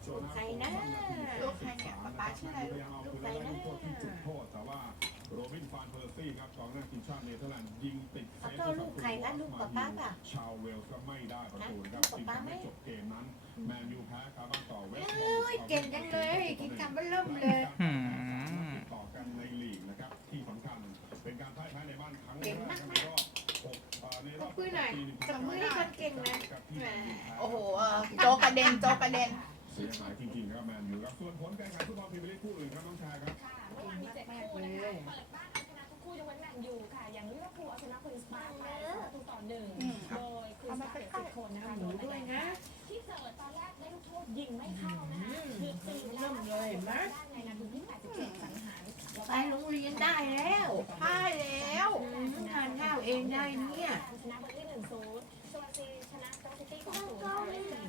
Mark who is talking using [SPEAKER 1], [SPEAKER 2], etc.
[SPEAKER 1] ลูกใครนะลูกใครเนี่ยป๊าชื่ออะไรลูกใครนะ
[SPEAKER 2] แต่ว่าโรบินฟานเพอร์ซี่ครับกองหน้าทีมชาติเนเธอร์แลนด์ยิงติดเซฟลูกใครนะลูกป๊าป่ะชาวเวลส์ก็ไม่ได้ประตูนะครับจึงทำให้จบเกมนั้นแมนยูแพ้คาร์บ้านต่อเวสต์บอม
[SPEAKER 1] เก่งจังเลยกินคำว่าล่มเลย
[SPEAKER 2] ต่อกันในลีกนะครับที่สำคัญเป็นการพ่ายแพ้ในบ้านครั้งแรกในรอบในรอบปี
[SPEAKER 1] จับมือให้คนเก่งนะ
[SPEAKER 3] โอ้โหโจกระเด็นโจกระเด็น
[SPEAKER 2] เสียหายจริงๆครับแมนยูครับส่วนผลการแข่งขันฟุตบอลพรีเมียร์ลีกคู่อื่นครับน้องชายครับ
[SPEAKER 4] ค่ะเมื่อวานมี7คู่นะคะเปิดบ้านเอาชนะทุกคู่ยกเว้นแมนยูค่ะอย่างลิเวอร์พูลเอาชนะควีนส์พาร์คไป2-1โดยควีนส์พาร์คเตะ10 คนนะคะโดยด้วยนะที่เสิร์ตตอนแรกได้ลูกโทษยิงไม่เข้านะคะคือตีแล้วเลยได้ในนาทีที่87สังหาร
[SPEAKER 1] ไปโรงเรียนได้แล้ว
[SPEAKER 3] พ่ายแล้ว
[SPEAKER 1] ทานข้าวเองได้เนี่ย